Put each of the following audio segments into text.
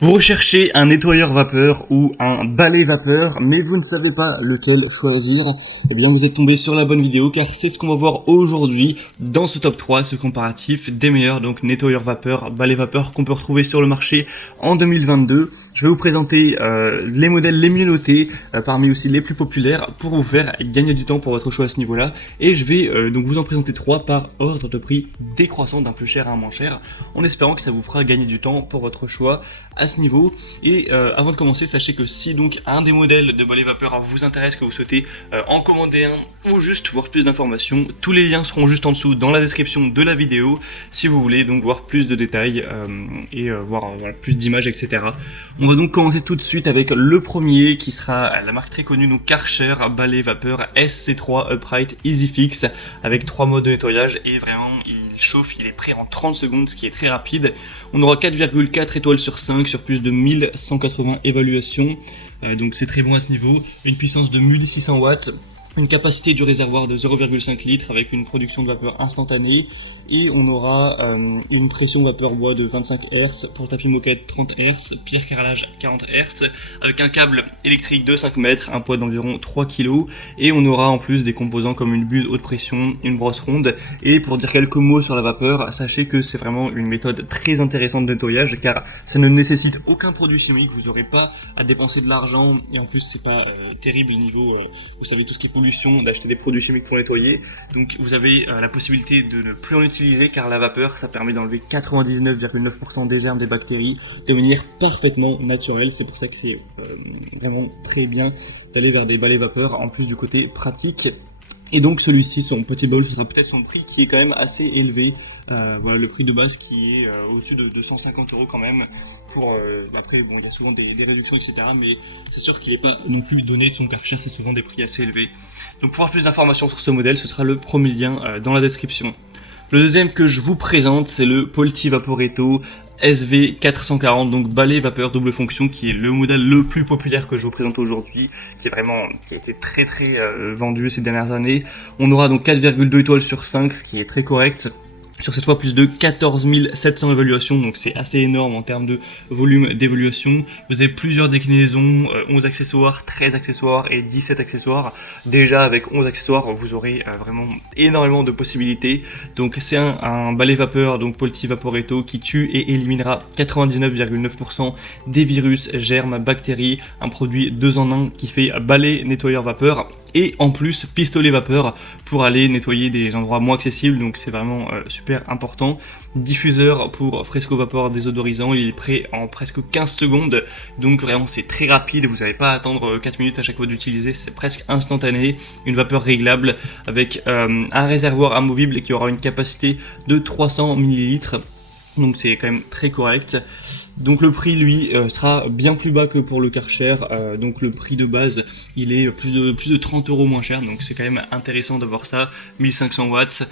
Vous recherchez un nettoyeur vapeur ou un balai vapeur, mais vous ne savez pas lequel choisir, eh bien vous êtes tombé sur la bonne vidéo car c'est ce qu'on va voir aujourd'hui dans ce top 3, ce comparatif des meilleurs donc nettoyeurs vapeur, balai vapeur qu'on peut retrouver sur le marché en 2022. Je vais vous présenter les modèles les mieux notés, parmi aussi les plus populaires pour vous faire gagner du temps pour votre choix à ce niveau-là. Et je vais donc vous en présenter 3 par ordre de prix décroissant d'un plus cher à un moins cher, en espérant que ça vous fera gagner du temps pour votre choix à ce niveau. Et avant de commencer, sachez que si donc un des modèles de balai vapeur vous intéresse, que vous souhaitez en commander un ou juste voir plus d'informations, tous les liens seront juste en dessous dans la description de la vidéo si vous voulez donc voir plus de détails et voir voilà, plus d'images, etc. On va donc commencer tout de suite avec le premier qui sera la marque très connue, donc Karcher balai vapeur SC3 Upright Easy Fix avec 3 modes de nettoyage et vraiment il chauffe, il est prêt en 30 secondes, ce qui est très rapide. On aura 4,4 étoiles sur 5 sur plus de 1180 évaluations, donc c'est très bon à ce niveau. Une puissance de 1600 watts. Une capacité du réservoir de 0,5 litres avec une production de vapeur instantanée et on aura une pression vapeur bois de 25 Hz, pour le tapis moquette 30 Hz, pierre carrelage 40 Hz avec un câble électrique de 5 mètres, un poids d'environ 3 kg et on aura en plus des composants comme une buse haute pression, une brosse ronde. Et pour dire quelques mots sur la vapeur, sachez que c'est vraiment une méthode très intéressante de nettoyage car ça ne nécessite aucun produit chimique, vous n'aurez pas à dépenser de l'argent et en plus c'est pas terrible niveau, vous savez tout ce qui est pollution, d'acheter des produits chimiques pour nettoyer. Donc vous avez la possibilité de ne plus en utiliser car la vapeur ça permet d'enlever 99,9% des germes, des bactéries de manière parfaitement naturelle. C'est pour ça que c'est vraiment très bien d'aller vers des balais vapeur en plus du côté pratique. Et donc celui-ci, son petit bol, ce sera peut-être son prix qui est quand même assez élevé. Voilà le prix de base qui est au-dessus de 250 € quand même. Pour après bon il y a souvent des réductions etc. Mais c'est sûr qu'il n'est pas non plus donné de son Karcher, c'est souvent des prix assez élevés. Donc pour avoir plus d'informations sur ce modèle, ce sera le premier lien dans la description. Le deuxième que je vous présente, c'est le Polti Vaporetto SV440, donc balai vapeur double fonction, qui est le modèle le plus populaire que je vous présente aujourd'hui, qui a été très vendu ces dernières années. On aura donc 4,2 étoiles sur 5, ce qui est très correct. Sur cette fois plus de 14 700 évaluations, donc c'est assez énorme en termes de volume d'évaluation. Vous avez plusieurs déclinaisons, 11 accessoires, 13 accessoires et 17 accessoires. Déjà avec 11 accessoires, vous aurez vraiment énormément de possibilités. Donc c'est un balai vapeur, donc Polti Vaporetto, qui tue et éliminera 99,9% des virus, germes, bactéries. Un produit 2 en 1 qui fait balai, nettoyeur vapeur. Et en plus pistolet vapeur pour aller nettoyer des endroits moins accessibles, donc c'est vraiment super important. Diffuseur pour Fresco Vapor désodorisant, il est prêt en presque 15 secondes, donc vraiment c'est très rapide, vous n'avez pas à attendre 4 minutes à chaque fois d'utiliser, c'est presque instantané. Une vapeur réglable avec un réservoir amovible qui aura une capacité de 300 ml, donc c'est quand même très correct. Donc le prix lui sera bien plus bas que pour le Karcher, donc le prix de base il est plus de 30 € moins cher, donc c'est quand même intéressant d'avoir ça, 1500 watts.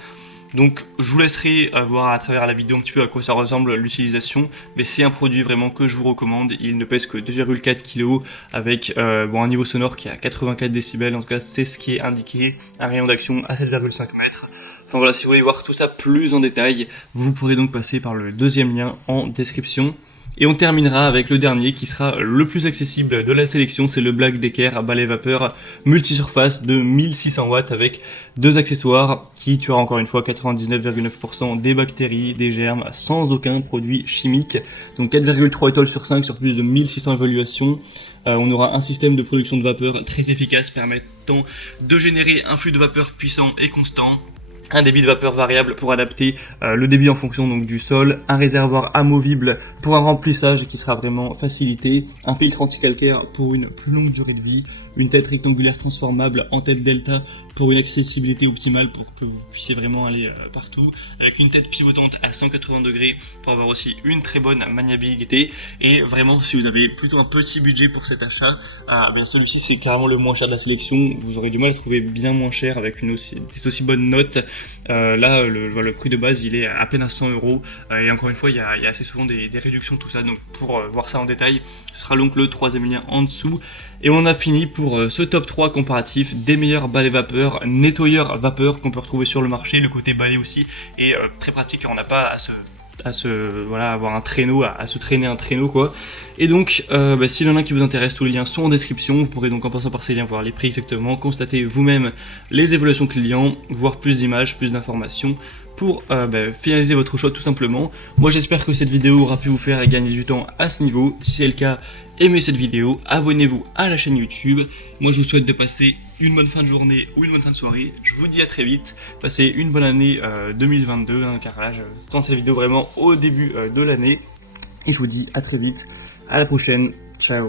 Donc je vous laisserai voir à travers la vidéo un petit peu à quoi ça ressemble l'utilisation, mais c'est un produit vraiment que je vous recommande. Il ne pèse que 2,4 kg avec un niveau sonore qui est à 84 décibels, en tout cas c'est ce qui est indiqué, un rayon d'action à 7,5 mètres. Enfin voilà, si vous voulez voir tout ça plus en détail, vous pourrez donc passer par le deuxième lien en description. Et on terminera avec le dernier qui sera le plus accessible de la sélection, c'est le Black Decker balai vapeur multisurface de 1600 watts avec 2 accessoires qui tuera encore une fois 99,9% des bactéries, des germes sans aucun produit chimique. Donc 4,3 étoiles sur 5 sur plus de 1600 évaluations. On aura un système de production de vapeur très efficace permettant de générer un flux de vapeur puissant et constant. Un débit de vapeur variable pour adapter le débit en fonction donc du sol, un réservoir amovible pour un remplissage qui sera vraiment facilité, un filtre anti-calcaire pour une plus longue durée de vie, une tête rectangulaire transformable en tête delta pour une accessibilité optimale pour que vous puissiez vraiment aller partout, avec une tête pivotante à 180 degrés pour avoir aussi une très bonne maniabilité. Et vraiment si vous avez plutôt un petit budget pour cet achat, bien celui-ci c'est carrément le moins cher de la sélection, vous aurez du mal à trouver bien moins cher avec des aussi bonnes notes. Là le prix de base il est à peine à 100 €, et encore une fois il y a assez souvent des réductions tout ça, donc pour voir ça en détail ce sera donc le troisième lien en dessous. Et on a fini pour ce top 3 comparatif des meilleurs balais vapeur, nettoyeurs vapeur qu'on peut retrouver sur le marché. Le côté balai aussi est très pratique car on n'a pas à se avoir un traîneau, à se traîner un traîneau quoi. Et donc s'il y en a qui vous intéressent, tous les liens sont en description. Vous pourrez donc en passant par ces liens voir les prix exactement, constater vous-même les évaluations clients, voir plus d'images, plus d'informations pour finaliser votre choix tout simplement. Moi j'espère que cette vidéo aura pu vous faire gagner du temps à ce niveau. Si c'est le cas, aimez cette vidéo, abonnez-vous à la chaîne YouTube. Moi je vous souhaite de passer une bonne fin de journée ou une bonne fin de soirée. Je vous dis à très vite. Passez une bonne année 2022 car là je tourne cette vidéo vraiment au début de l'année. Et je vous dis à très vite. À la prochaine. Ciao.